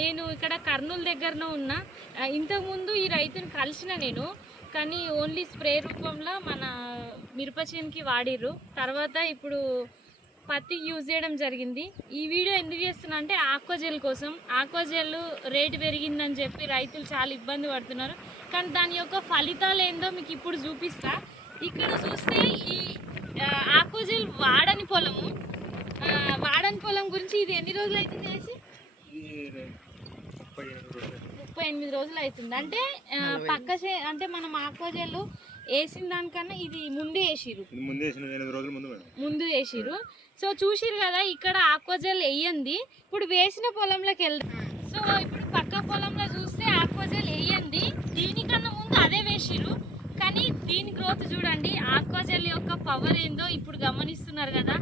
నేను ఇక్కడ కర్నూలు దగ్గరనే ఉన్నా. ఇంతకుముందు ఈ రైతుని కలిసిన నేను, కానీ ఓన్లీ స్ప్రే రూపంలో మన మిరప చేనుకి వాడిర్రు. తర్వాత ఇప్పుడు పత్తి యూజ్ చేయడం జరిగింది. ఈ వీడియో ఎందుకు చేస్తున్నా అంటే ఆక్వాజెల్ కోసం. ఆక్వాజెల్ రేటు పెరిగిందని చెప్పి రైతులు చాలా ఇబ్బంది పడుతున్నారు. కానీ దాని యొక్క ఫలితాలు ఏందో మీకు ఇప్పుడు చూపిస్తా. ఇక్కడ చూస్తే ఈ ఆక్వాజెల్ వాడని పొలం గురించి ఇది ఎన్ని రోజులు అవుతుంది చేసి? 38 రోజులు అవుతుంది. అంటే అంటే మనం ఆక్వాజెల్ వేసిన దానికన్నా ఇది ముందు వేసిరు. సో చూసిరు కదా, ఇక్కడ ఆక్వాజెల్ వేయండి. ఇప్పుడు వేసిన పొలంలోకి వెళ్దాం. సో ఇప్పుడు పక్క పొలంలో చూస్తే ఆక్వాజెల్ వేయండి, దీనికన్నా ముందు అదే వేసిరు. కానీ దీని గ్రోత్ చూడండి, ఆక్వాజెల్ యొక్క పవర్ ఏందో ఇప్పుడు గమనిస్తున్నారు కదా.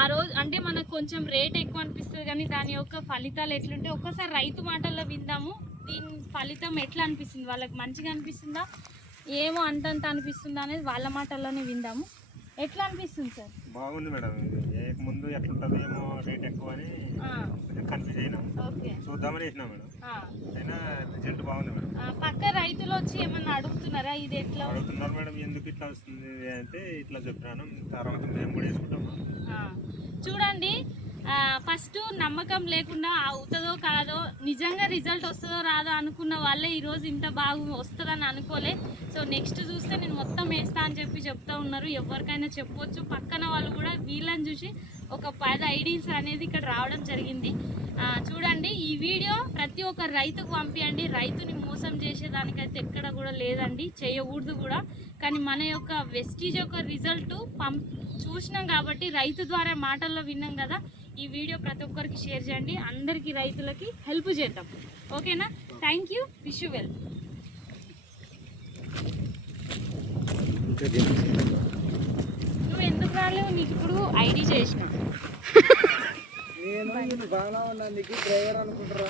ఆ రోజు అంటే మనకు కొంచెం రేట్ ఎక్కువ అనిపిస్తుంది, కానీ దాని యొక్క ఫలితాలు ఎట్లుంటే ఒక్కసారి రైతు మాటల్లో విందాము. దీని ఫలితం ఎట్లా అనిపిస్తుంది, వాళ్ళకి మంచిగా అనిపిస్తుందా, ఏమో అంతంత అనిపిస్తుందా అనేది వాళ్ళ మాటల్లోనే విందాము. ఎట్లా అనిపిస్తుంది సార్? బాగుంది మేడం. ముందు ఎట్లుంటుంది ఏమో రేట్ ఎక్కువ అని కన్ఫ్యూజ్ అయినాం. చూద్దామని వేసినాం మేడం. అయినా రిజల్ట్ బాగుంది మేడం. పక్క రైతులు వచ్చి ఏమన్నా అడుగుతున్నారా ఇది ఎట్లా? అడుగుతున్నారు మేడం, ఎందుకు ఇట్లా వస్తుంది అంటే ఇట్లా చెప్పినాను. తర్వాత మేము కూడా వేసుకుంటాము. చూడండి, ఫస్ట్ నమ్మకం లేకుండా అవుతుందో కాదో, నిజంగా రిజల్ట్ వస్తుందో రాదో అనుకున్న వాళ్ళే ఈరోజు ఇంత బాగా వస్తుందని అనుకోలే. సో నెక్స్ట్ చూస్తే నేను మొత్తం వేస్తా అని చెప్తా ఉన్నారు. ఎవరికైనా చెప్పొచ్చు. పక్కన వాళ్ళు కూడా వీళ్ళని చూసి ఒక 10 ఐడియాస్ అనేది ఇక్కడ రావడం జరిగింది. చూడండి, ఈ వీడియో ప్రతి ఒక్క రైతుకు పంపించండి. రైతుని మోసం చేసేదానికైతే ఎక్కడ కూడా లేదండి, చేయకూడదు కూడా. కానీ మన యొక్క వెస్టీజ్ యొక్క రిజల్ట్ చూసినాం కాబట్టి, రైతు ద్వారా మాటల్లో విన్నాం కదా. ఈ వీడియో ప్రతి ఒక్కరికి షేర్ చేయండి, అందరికీ రైతులకి హెల్ప్ చేద్దాం. ఓకేనా? Thank you, wish you well. నువ్వు ఎందుకు రాలేవు? నీకు ఇప్పుడు ఐడి చేసిన నేను బాగా ఉన్నా, నీకు డ్రైవర్ అనుకుంటారా?